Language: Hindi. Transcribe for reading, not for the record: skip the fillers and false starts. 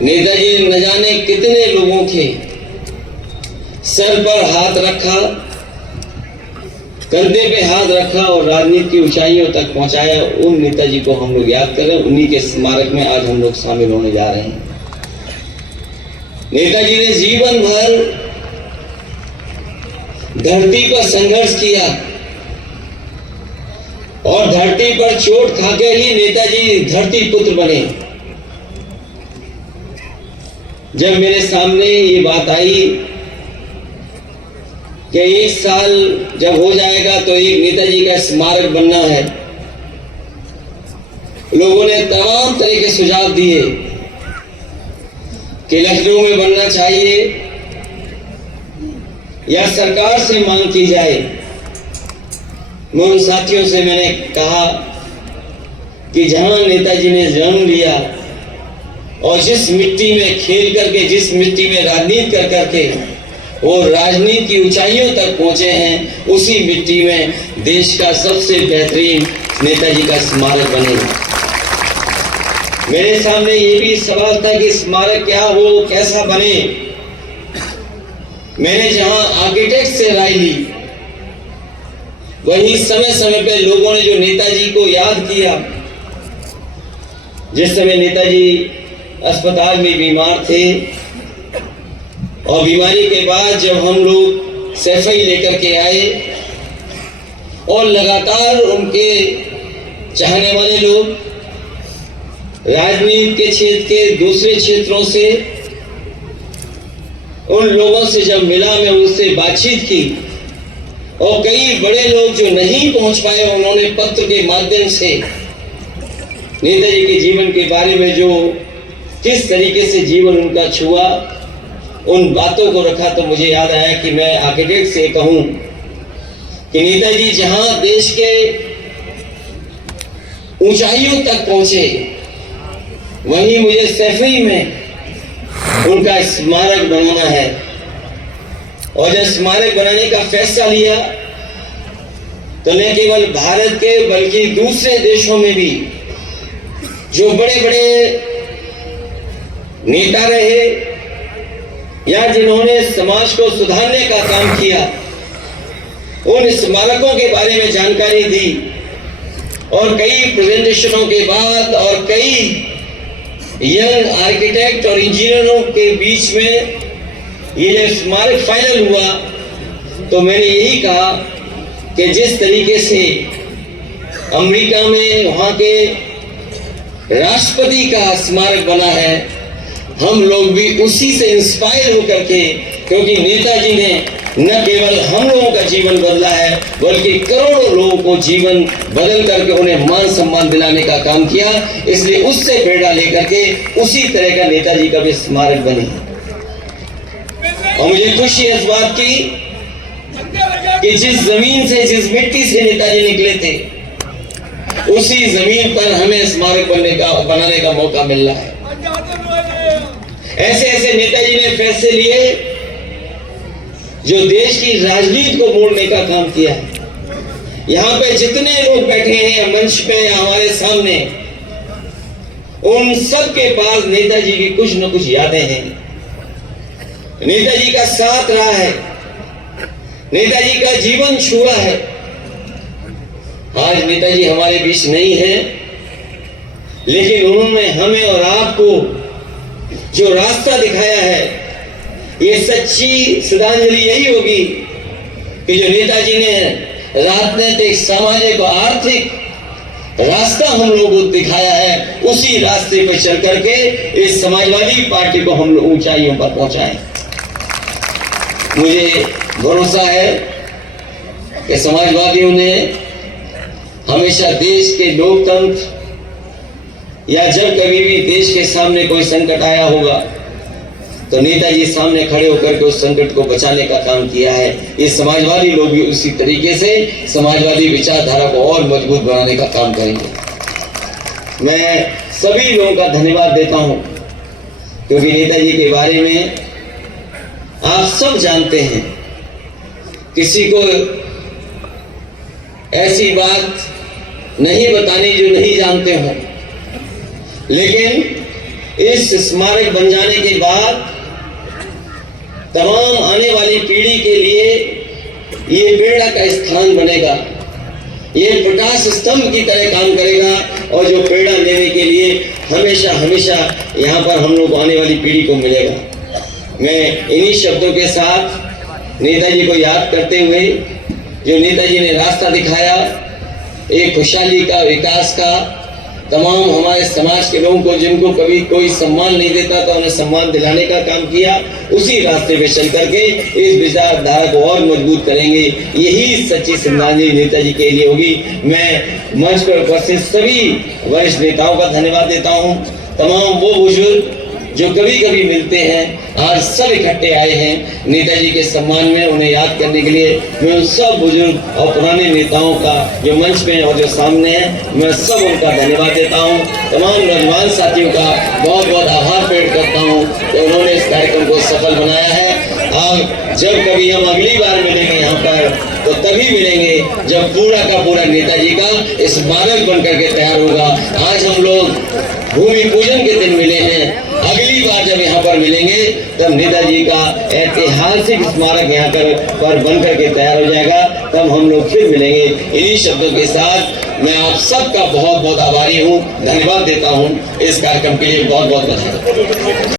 नेताजी ने न जाने कितने लोगों के सर पर हाथ रखा, कंधे पे हाथ रखा और राजनीति की ऊंचाइयों तक पहुंचाया। उन नेताजी को हम लोग याद करें, उन्हीं के स्मारक में आज हम लोग शामिल होने जा रहे हैं। नेताजी ने जीवन भर धरती पर संघर्ष किया और धरती पर चोट खाकर ही नेताजी धरती पुत्र बने। जब मेरे सामने ये बात आई कि 1 साल जब हो जाएगा तो एक नेताजी का स्मारक बनना है, लोगों ने तमाम तरह के सुझाव दिए कि लखनऊ में बनना चाहिए या सरकार से मांग की जाए। मैं उन साथियों से मैंने कहा कि जहां नेताजी ने जन्म लिया और जिस मिट्टी में खेल करके, जिस मिट्टी में राजनीति कर करके वो राजनीति की ऊंचाइयों तक पहुंचे हैं, उसी मिट्टी में देश का सबसे बेहतरीन नेताजी का स्मारक बनेगा। मेरे सामने ये भी सवाल था कि स्मारक क्या हो, कैसा बने। मैंने जहां आर्किटेक्ट से राय ली, वही समय समय पे लोगों ने जो नेताजी को याद किया। जिस समय नेताजी अस्पताल में बीमार थे और बीमारी के बाद जब हम लोग सैफई लेकर के आए और लगातार उनके चाहने वाले लोग राजनीति के क्षेत्र के दूसरे क्षेत्रों से उन लोगों से जब मिला, मैं उनसे बातचीत की और कई बड़े लोग जो नहीं पहुंच पाए, उन्होंने पत्र के माध्यम से नेताजी के जीवन के बारे में जो किस तरीके से जीवन उनका छुआ, उन बातों को रखा। तो मुझे याद आया कि मैं आर्किटेक्ट से कहूं कि नेताजी जहां देश के ऊंचाइयों तक पहुंचे, वहीं मुझे सैफई में उनका स्मारक बनाना है। और जब स्मारक बनाने का फैसला लिया तो न केवल भारत के बल्कि दूसरे देशों में भी जो बड़े बड़े नेता रहे या जिन्होंने समाज को सुधारने का काम किया, उन स्मारकों के बारे में जानकारी दी। और कई प्रेजेंटेशनों के बाद और कई यंग आर्किटेक्ट और इंजीनियरों के बीच में ये जब स्मारक फाइनल हुआ तो मैंने यही कहा कि जिस तरीके से अमेरिका में वहां के राष्ट्रपति का स्मारक बना है, हम लोग भी उसी से इंस्पायर होकर के, क्योंकि नेताजी ने न केवल हम लोगों का जीवन बदला है बल्कि करोड़ों लोगों को जीवन बदल करके उन्हें मान सम्मान दिलाने का काम किया। इसलिए उससे प्रेरणा लेकर के उसी तरह का नेताजी का भी स्मारक बने। और मुझे खुशी है इस बात की कि जिस जमीन से, जिस मिट्टी से नेताजी निकले थे, उसी जमीन पर हमें स्मारक बनाने का मौका मिल रहा है। ऐसे ऐसे नेताजी ने फैसले लिए जो देश की राजनीति को मोड़ने का काम किया है। यहाँ पे जितने लोग बैठे हैं मंच पे हमारे सामने, उन सब के पास नेताजी की कुछ न कुछ यादें हैं। नेताजी का साथ रहा है, नेताजी का जीवन छुआ है। आज नेताजी हमारे बीच नहीं है, लेकिन उन्होंने हमें और आपको जो रास्ता दिखाया है, ये सच्ची श्रद्धांजलि यही होगी कि जो नेताजी ने राजनीतिक, सामाजिक और आर्थिक रास्ता हम लोगों को दिखाया है, उसी रास्ते पर चल करके इस समाजवादी पार्टी को हम लोग ऊंचाइयों पर पहुंचाएं। मुझे भरोसा है कि समाजवादियों ने हमेशा देश के लोकतंत्र या जब कभी भी देश के सामने कोई संकट आया होगा तो नेताजी सामने खड़े होकर के उस संकट को बचाने का काम किया है। ये समाजवादी लोग भी उसी तरीके से समाजवादी विचारधारा को और मजबूत बनाने का काम करेंगे। मैं सभी लोगों का धन्यवाद देता हूं, क्योंकि नेताजी के बारे में आप सब जानते हैं। किसी को ऐसी बात नहीं बतानी जो नहीं जानते हो, लेकिन इस स्मारक बन जाने के बाद तमाम आने वाली पीढ़ी के लिए ये प्रेरणा का स्थान बनेगा, ये प्रकाश स्तंभ की तरह काम करेगा और जो प्रेरणा देने के लिए हमेशा हमेशा यहाँ पर हम लोग आने वाली पीढ़ी को मिलेगा। मैं इन्हीं शब्दों के साथ नेताजी को याद करते हुए, जो नेताजी ने रास्ता दिखाया एक खुशहाली का, विकास का, तमाम हमारे समाज के लोगों को जिनको कभी कोई सम्मान नहीं देता था उन्हें सम्मान दिलाने का काम किया, उसी रास्ते पे चल करके इस विचारधारा को और मजबूत करेंगे। यही सच्ची श्रद्धांजलि नेताजी के लिए होगी। मैं मंच पर उपस्थित सभी वरिष्ठ नेताओं का धन्यवाद देता हूँ। तमाम वो बुजुर्ग जो कभी कभी मिलते हैं, आज सब इकट्ठे आए हैं नेताजी के सम्मान में, उन्हें याद करने के लिए। मैं उन सब बुजुर्ग और पुराने नेताओं का जो मंच में और जो सामने हैं, मैं सब उनका धन्यवाद देता हूं। तमाम नौजवान साथियों का बहुत बहुत आभार व्यक्त करता हूं कि उन्होंने इस कार्यक्रम को सफल बनाया है। और जब कभी हम अगली बार मिलेंगे यहाँ पर, तो तभी मिलेंगे जब पूरा का पूरा नेताजी का स्मारक बन करके तैयार होगा। आज हम लोग भूमि पूजन के दिन मिले हैं, अगली बार जब यहाँ पर मिलेंगे तब नेताजी का ऐतिहासिक स्मारक यहाँ पर बन करके तैयार हो जाएगा, तब हम लोग फिर मिलेंगे। इन्हीं शब्दों के साथ मैं आप सबका बहुत बहुत आभारी हूँ, धन्यवाद देता हूँ। इस कार्यक्रम के लिए बहुत बहुत बधाई।